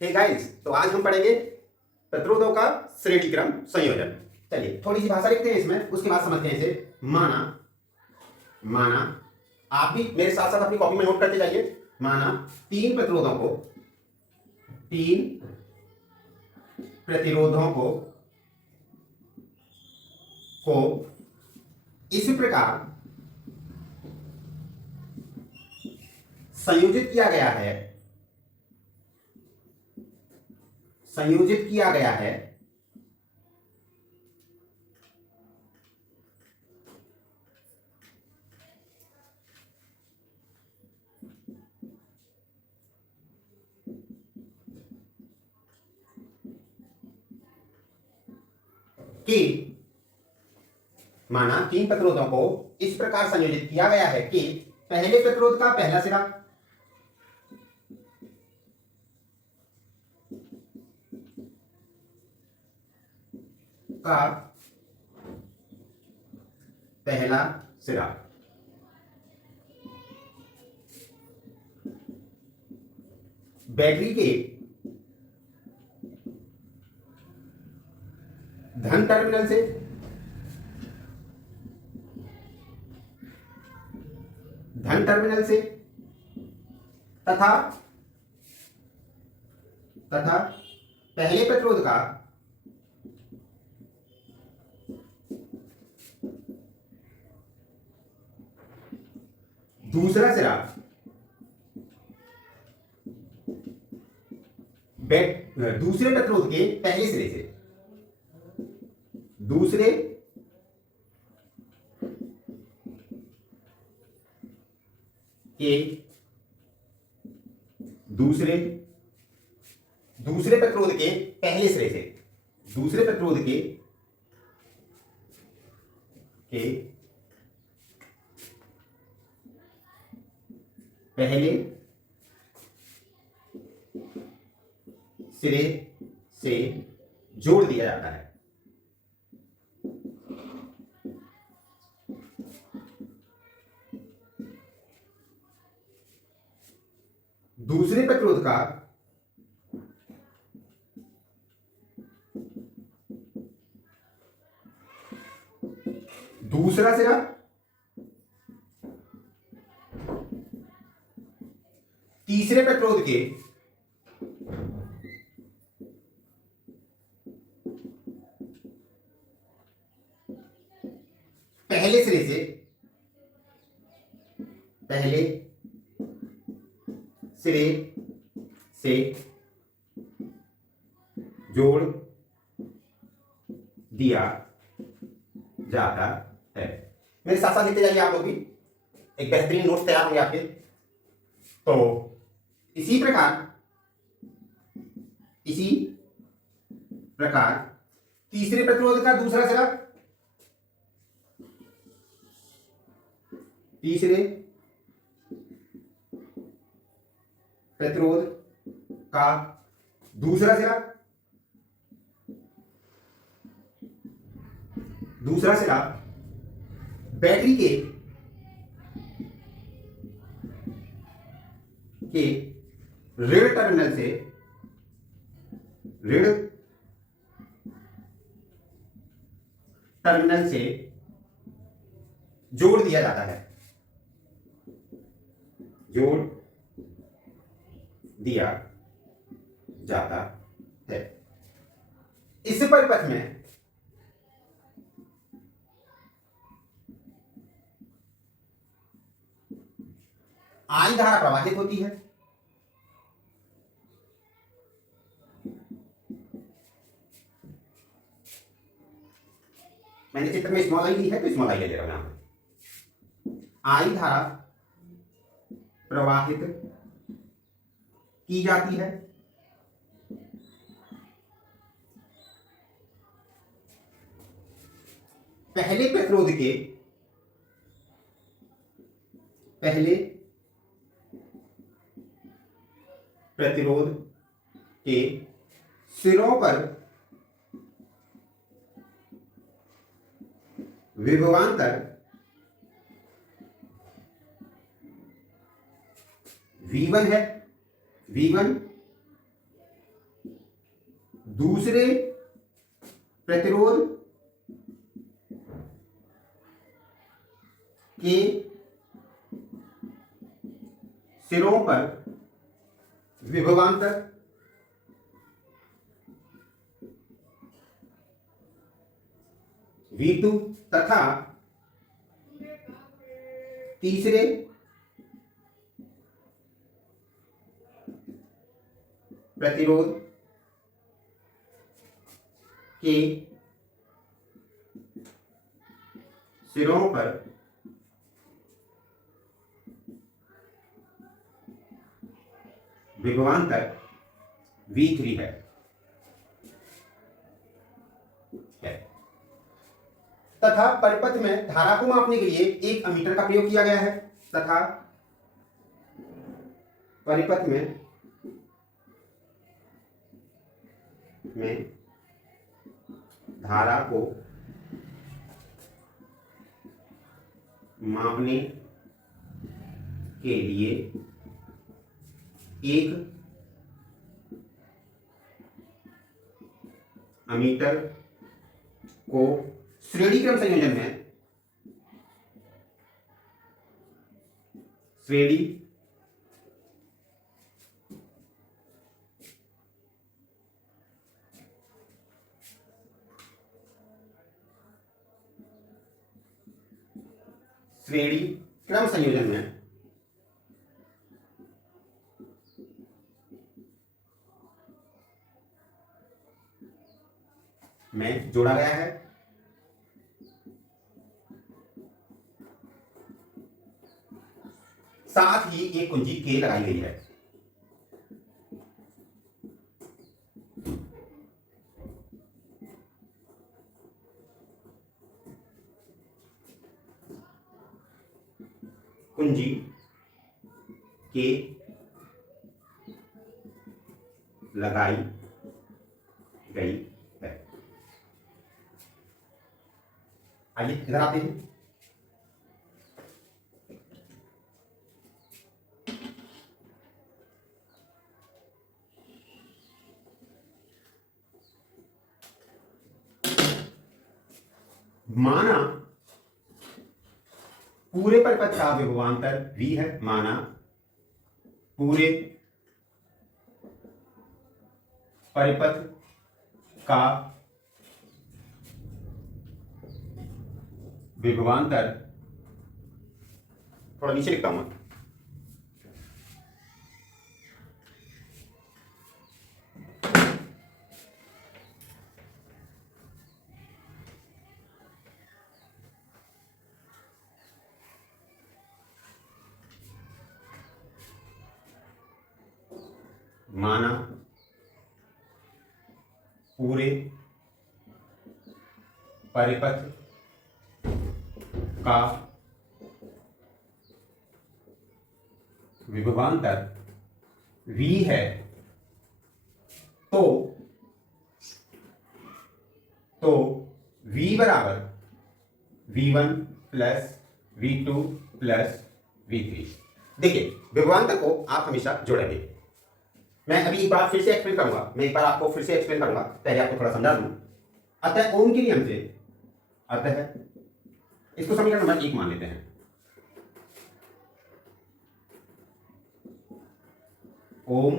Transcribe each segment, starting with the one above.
Hey guys, तो आज हम पढ़ेंगे प्रतिरोधों का श्रेणी क्रम संयोजन। चलिए थोड़ी सी भाषा लिखते हैं इसमें, उसके बाद समझते हैं इसे। माना माना आप भी मेरे साथ साथ अपनी कॉपी में नोट करते जाइए। माना तीन प्रतिरोधों को इस प्रकार संयोजित किया गया है कि माना तीन प्रतिरोधों को इस प्रकार संयोजित किया गया है कि पहले प्रतिरोध का पहला सिरा बैटरी के धन टर्मिनल से तथा पहले प्रतिरोध का दूसरा सिरा दूसरे प्रतिरोध के पहले सिरे से दूसरे प्रतिरोध के पहले सिरे से दूसरे प्रतिरोध के पहले सिरे से जोड़ दिया जाता है। दूसरे प्रतिरोध का दूसरा सिरा तीसरे प्रतिरोध के पहले सिरे से जोड़ दिया जाता है। मेरे साथ साथ लिखते जाइए आप लोग भी, एक बेहतरीन नोट्स तैयार होंगे आपके। तो इसी प्रकार तीसरे प्रतिरोध का दूसरा सिरा तीसरे प्रतिरोध का दूसरा सिरा बैटरी के ऋण टर्मिनल से जोड़ दिया जाता है। इस परिपथ में आई धारा प्रवाहित होती है। मैंने चित्र में स्मॉल आई ली है तो स्मॉल आई ले रहा हूं यहां पर। आई धारा प्रवाहित की जाती है पहले प्रतिरोध के सिरों पर विभवांतर V1 है, V1 दूसरे प्रतिरोध के सिरों पर विभवांतर V2 तथा तीसरे प्रतिरोध के सिरों पर विभवांतर V3 है। तथा परिपथ में धारा को मापने के लिए एक अमीटर का प्रयोग किया गया है तथा परिपथ में धारा को मापने के लिए एक अमीटर को श्रेणी क्रम संयोजन में श्रेणी क्रम संयोजन में जोड़ा गया है। साथ ही एक कुंजी के लगाई गई है। कुंजी के लगाई गई है। आइए इधर आते हैं। माना पूरे परिपथ का विभवांतर V है। माना पूरे परिपथ का विभवांतर, थोड़ा नीचे लिखता हूं, माना पूरे परिपथ का विभवांतर V है तो V बराबर V1 plus V2 plus V3। देखिए विभवांतर को आप हमेशा जोड़ेंगे। मैं अभी एक बार फिर से एक्सप्लेन करूंगा, मैं एक बार आपको फिर से एक्सप्लेन करूंगा, पहले आपको थोड़ा समझा दूं। अतः ओम के नियम से, अतः इसको समीकरण नंबर 1 मान लेते हैं। ओम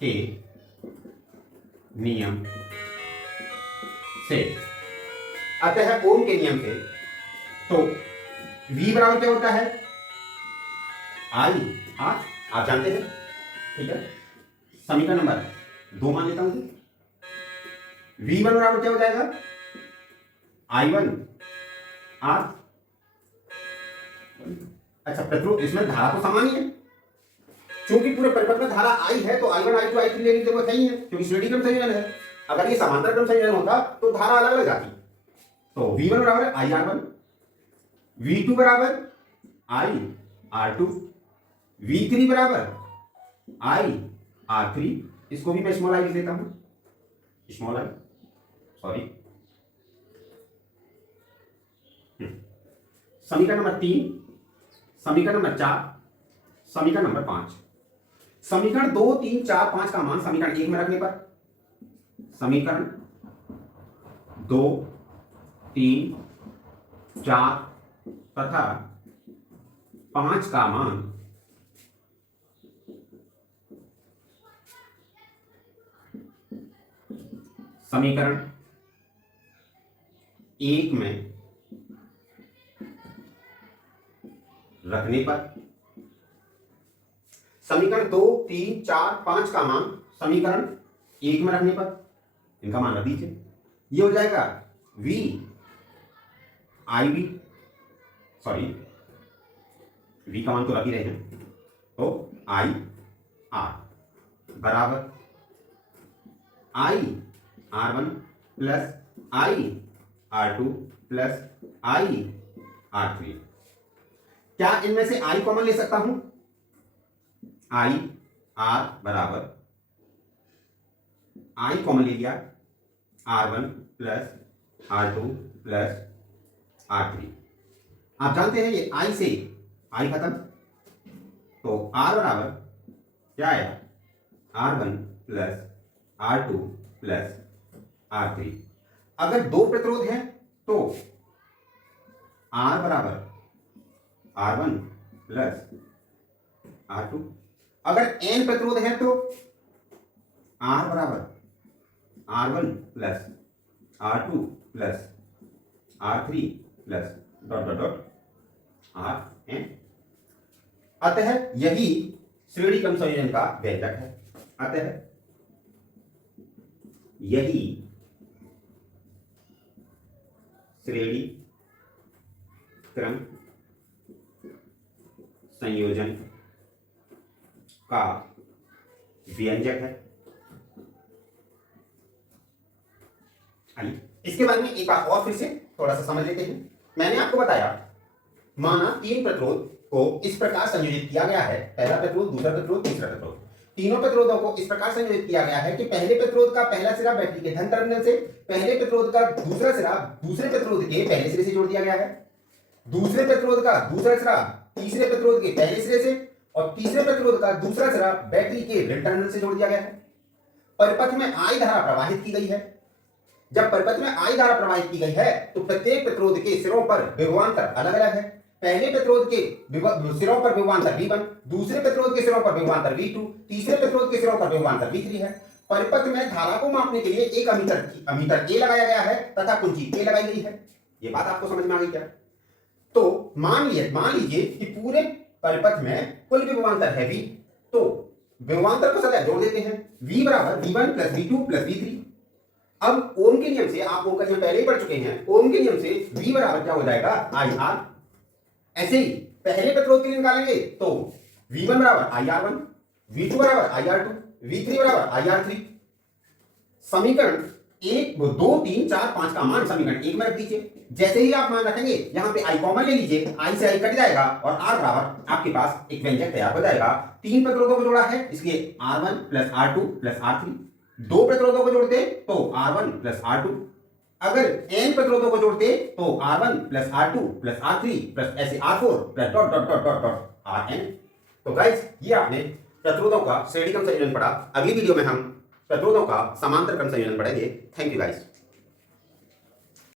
के नियम से, अतः ओम के नियम से तो V बराबर क्या होता है? I आप जानते हैं, ठीक है। समीकरण नंबर 2 मान लेता हूं। V1 बराबर क्या हो जाएगा? I1 R। अच्छा प्रतिरोध, इसमें धारा तो समान ही है, क्योंकि पूरे परिपथ में धारा I है तो I1 I2 I3 लेने की जरूरत नहीं है, क्योंकि श्रेणी क्रम संयोजन है। अगर ये समांतर क्रम संयोजन होता तो धारा अलग अलग आती। तो V1 बराबर IR1, V2 बराबर IR2, V3 बराबर IR3। इसको भी मैं स्मॉल आई लिख लेता हूं, स्मॉल आई, सॉरी। समीकरण नंबर 3, समीकरण नंबर 4, समीकरण नंबर 5। समीकरण 2, 3, 4, 5 का मान समीकरण 1 में रखने पर समीकरण 2, 3, 4 तथा 5 का मान समीकरण 1 में रखने पर, समीकरण 2, 3, 4, 5 का मान समीकरण 1 में रखने पर इनका मान रख दीजिए। ये हो जाएगा V I V, sorry V का मान तो रख ही रहे हैं, तो आई आर बराबर आई R1 प्लस आई R2 प्लस आई R3। क्या इनमें से आई कॉमन ले सकता हूं? आई आर बराबर आई कॉमन ले लिया, R1 plus R2 plus R3। आप जानते हैं ये आई से आई खत्म, तो R बराबर क्या आया? R1 plus R2 plus R3। अगर 2 प्रतिरोध हैं तो R बराबर R1 प्लस R2। अगर n प्रतिरोध है तो R बराबर R1 plus R2 plus R3 plus dot dot dot Rn। अतः यही श्रेणी क्रम संयोजन का व्यंजक है। अतः यही श्रेणी क्रम संयोजन का व्यंजक है। आइए इसके बारे में एक बार और फिर से थोड़ा सा समझ लेते हैं। मैंने आपको बताया, माना 3 प्रतिरोध को इस प्रकार संयोजित किया गया है, पहला प्रतिरोध, दूसरा प्रतिरोध, तीसरा प्रतिरोध। तीनों प्रतिरोधों को इस प्रकार संयोजित किया गया है कि पहले प्रतिरोध का पहला सिरा बैटरी के धन टर्मिनल से, पहले प्रतिरोध का दूसरा सिरा दूसरे प्रतिरोध के पहले सिरे से जोड़ दिया गया है, दूसरे प्रतिरोध का दूसरा सिरा तीसरे प्रतिरोध के पहले सिरे से, और तीसरे प्रतिरोध का दूसरा सिरा बैटरी के ऋण टर्मिनल से जोड़ दिया गया है। परिपथ में आई धारा प्रवाहित की गई है। जब परिपथ में आई धारा प्रवाहित की गई है तो प्रत्येक प्रतिरोध के सिरों पर विभवांतर अलग अलग है। पहले प्रतिरोध के सिरों पर विभवांतर V1, दूसरे प्रतिरोध के सिरों पर विभवांतर V2, तीसरे प्रतिरोध के सिरों पर विभवांतर V3 है। परिपथ में धारा को मापने के लिए एक अमीटर A लगाया गया है तथा कुंजी A लगाई गई है। ये बात आपको समझ में आ गई क्या? तो मान लीजिए कि पूरे परिपथ में कुल विभवांतर है V, तो विभवांतर को सदैव जोड़ देते हैं। V बराबर V1 plus V2 plus V3। अब ओम के नियम से, आप ओम का नियम पहले ही पढ़ चुके हैं, ओम के नियम से V बराबर क्या हो जाएगा? IR। ऐसे ही पहले प्रतिरोध के लिए निकालेंगे तो V1 बराबर IR1, V2 बराबर IR2, V3 बराबर IR3। समीकरण 1, 2, 3, 4, 5 का मान समीकरण 1 में रख दीजिए। जैसे ही आप मान रखेंगे, यहां पे I कॉमन ले लीजिए, I से I कट जाएगा और R बराबर आपके पास एक व्यंजक तैयार हो जाएगा। 3 प्रतिरोधों को जोड़ा है, इसलिए R1 plus R2 plus R3। 2 प्रतिरोधों को जोड़ते तो R1 प्लस R2। अगर n प्रतिरोधों को जोड़ते तो R1 plus R2 plus R3 plus ऐसे R4 plus dot dot dot dot dot Rn। तो गाइस, ये आपने प्रतिरोधों का श्रेणी क्रम संयोजन पढ़ा। अगली वीडियो में हम प्रतिरोधों का समांतर क्रम संयोजन पढ़ेंगे। Thank you guys.